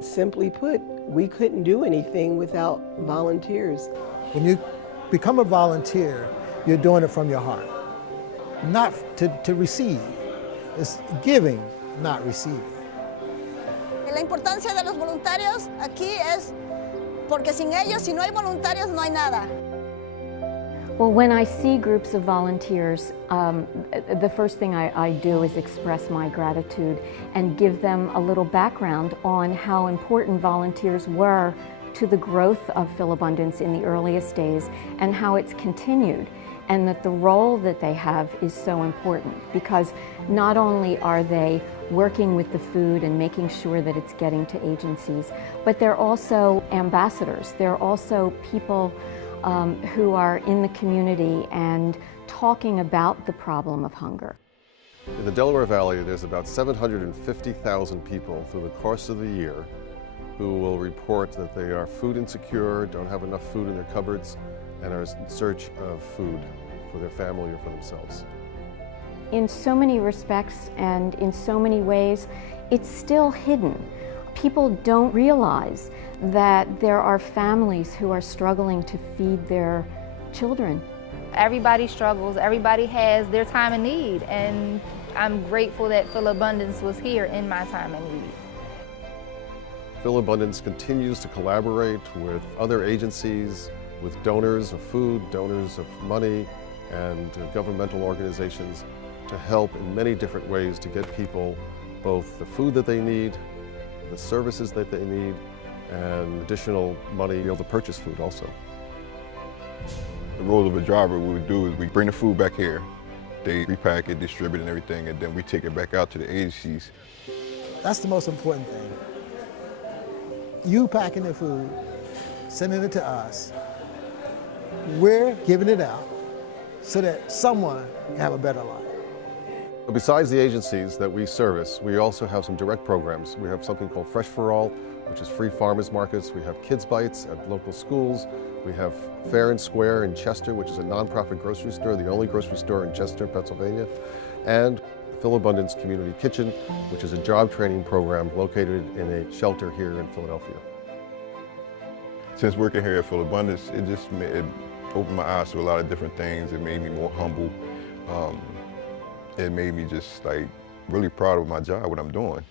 Simply put, we couldn't do anything without volunteers. When you become a volunteer, you're doing it from your heart, not to receive. It's giving, not receiving. La importancia de los voluntarios aquí es porque sin ellos, si no hay voluntarios, no hay nada. Well, when I see groups of volunteers, the first thing I do is express my gratitude and give them a little background on how important volunteers were to the growth of Philabundance in the earliest days and how it's continued, and that the role that they have is so important because not only are they working with the food and making sure that it's getting to agencies, but they're also ambassadors. They're also people who are in the community and talking about the problem of hunger. In the Delaware Valley, there's about 750,000 people through the course of the year who will report that they are food insecure, don't have enough food in their cupboards, and are in search of food for their family or for themselves. In so many respects and in so many ways, it's still hidden. People don't realize that there are families who are struggling to feed their children. Everybody struggles, everybody has their time of need, and I'm grateful that Philabundance was here in my time of need. Philabundance continues to collaborate with other agencies, with donors of food, donors of money, and governmental organizations to help in many different ways to get people both the food that they need, the services that they need, and additional money to be able to purchase food also. The role of a driver, what we do is we bring the food back here, they repack it, distribute it and everything, and then we take it back out to the agencies. That's the most important thing. You packing the food, sending it to us, we're giving it out so that someone can have a better life. Besides the agencies that we service, we also have some direct programs. We have something called Fresh for All, which is free farmers markets. We have Kids Bites at local schools. We have Fair and Square in Chester, which is a nonprofit grocery store, the only grocery store in Chester, Pennsylvania. And Philabundance Community Kitchen, which is a job training program located in a shelter here in Philadelphia. Since working here at Philabundance, it opened my eyes to a lot of different things. It made me more humble. It made me just like really proud of my job, what I'm doing.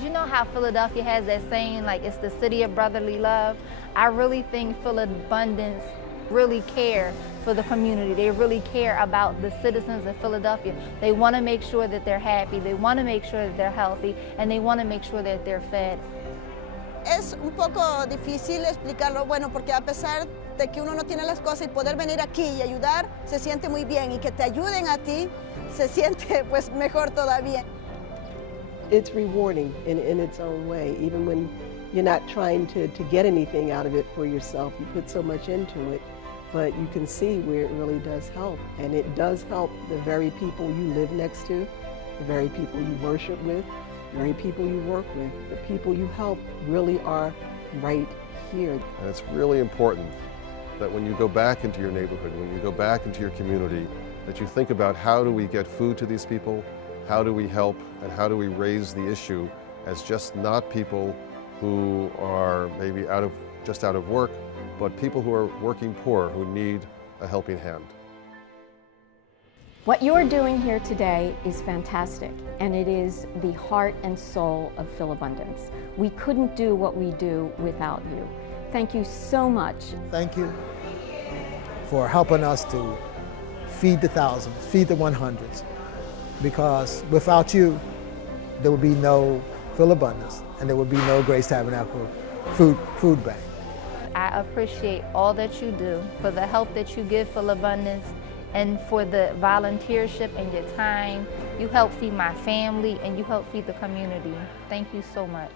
You know how Philadelphia has that saying, like, it's the city of brotherly love? I really think Philabundance really care for the community. They really care about the citizens of Philadelphia. They want to make sure that they're happy, they want to make sure that they're healthy, and they want to make sure that they're fed. Es un poco difícil explicarlo, bueno, porque a pesar de que uno no tiene las cosas y poder venir aquí y ayudar, se siente muy bien, y que te ayuden a ti, se siente pues mejor todavía. It's rewarding in its own way, even when you're not trying to get anything out of it for yourself. You put so much into it, but you can see where it really does help. And it does help the very people you live next to, the very people you worship with, the very people you work with. The people you help really are right here. And it's really important that when you go back into your neighborhood, when you go back into your community, that you think about how do we get food to these people, how do we help, and how do we raise the issue as just not people who are maybe just out of work, but people who are working poor who need a helping hand. What you're doing here today is fantastic, and it is the heart and soul of Philabundance. We couldn't do what we do without you. Thank you so much. Thank you for helping us to feed the thousands, feed the 100s, because without you, there would be no Philabundance, and there would be no Grace Tabernacle food bank. I appreciate all that you do, for the help that you give Philabundance, and for the volunteership and your time. You help feed my family, and you help feed the community. Thank you so much.